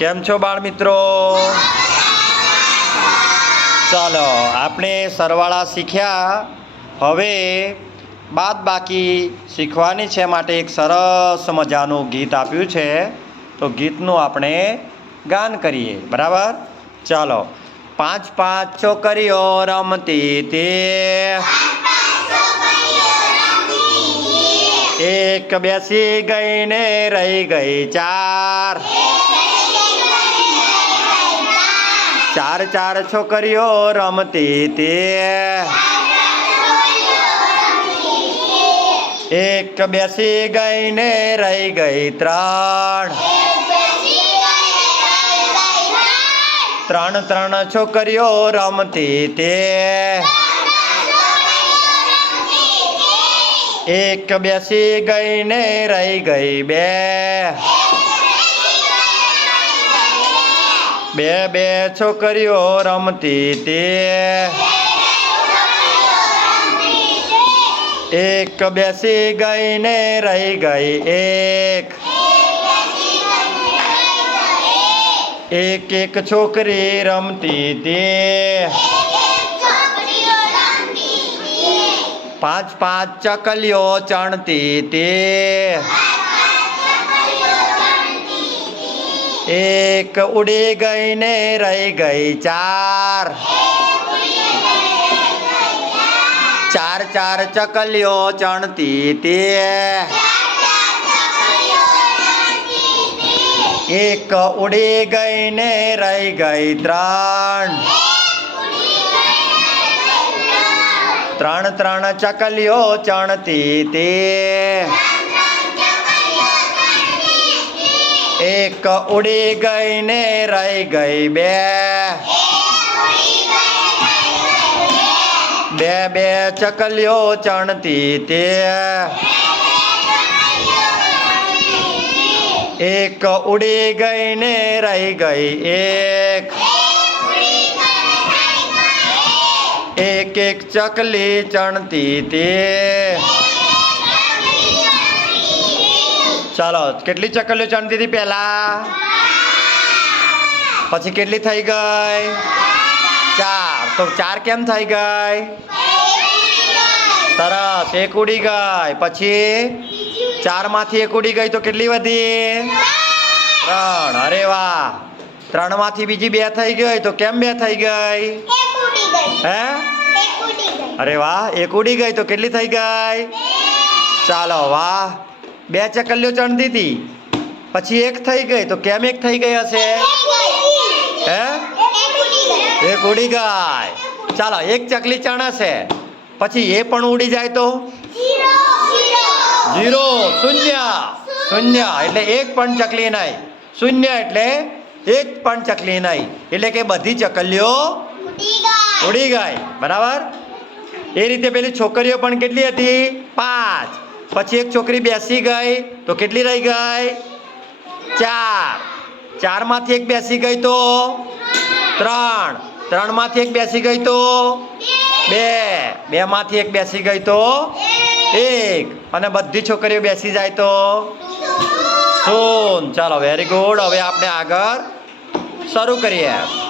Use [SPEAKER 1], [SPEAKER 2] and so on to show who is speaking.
[SPEAKER 1] કેમ છો બાળ મિત્રો ચાલો, આપણે સરવાળા શીખ્યા. હવે બાદ બાકી શીખવાની છે માટે એક સરસ મજાનું ગીત આપ્યું છે. તો ગીતનું આપણે ગાન કરીએ. બરાબર? ચાલો. પાંચ પાંચ છોકરીઓ રમતી તે એક બેસી ગઈ ને રહી ગઈ ચાર. ચાર ચાર છોકરીઓ રમતી તે એક બેસી ગઈ ને રહી ગઈ ત્રણ. ત્રણ ત્રણ છોકરીઓ રમતી તે એક બેસી ગઈ ને રહી ગઈ બે. બે બે છોકરીઓ રમતી તે. એક બેસી ગઈ ને રહી ગઈ એક. એક એક છોકરી રમતી તે. પાંચ પાંચ ચકલીઓ ચણતી તે. એક ઉડી ગઈ ને રહી ગઈ ચાર. ચાર ચાર ચકલીઓ ચણતી તે એક ઉડી ગઈ ને રહી ગઈ ત્રણ. ત્રણ ત્રણ ચકલીઓ ચણતી તે એક ઉડી ગઈ ને રહી ગઈ બે. બે બે ચકલીઓ ચણતી તે. એક ઉડી ગઈ ને રહી ગઈ એક. એક એક ચકલી ચણતી તે. ચાલો, કેટલી ચકલીઓ ચણતી હતી પહેલા? પછી કેટલી થઈ ગઈ? ચાર. તો ચાર કેમ થઈ ગઈ? સરસ, એક ઉડી ગઈ. પછી ચારમાંથી એક ઉડી ગઈ તો કેટલી વધી? ત્રણ. અરે વાહ. ત્રણમાંથી બીજી બે થઈ ગઈ તો કેમ બે થઈ ગઈ? હે? અરે વાહ, એક ઉડી ગઈ તો કેટલી થઈ ગઈ? ચાલો, વાહ. બે ચકલીઓ ચણતી હતી પછી એક થઈ ગઈ તો કેમ એક થઈ ગઈ હશે હે? એક ઉડી ગઈ ચાલો એક ચકલી ચણશે પછી એ પણ ઉડી જાય તો? જીરો. શૂન્ય. શૂન્ય એટલે એક પણ ચકલી નહીં. શૂન્ય એટલે એક પણ ચકલી નહીં. એટલે કે બધી ચકલીઓ ઉડી ગઈ બરાબર? એ રીતે પેલી છોકરીઓ પણ કેટલી હતી? પાંચ. પછી એક છોકરી બેસી ગઈ, તો કેટલી રહી ગઈ? ચાર. ચારમાંથી એક બેસી ગઈ તો ત્રણ. ત્રણમાંથી એક બેસી ગઈ તો બે. બેમાંથી એક બેસી ગઈ તો એક. અને બધી છોકરીઓ બેસી જાય તો શૂન. ચાલો વેરી ગુડ હવે આપણે આગળ શરૂ કરીએ.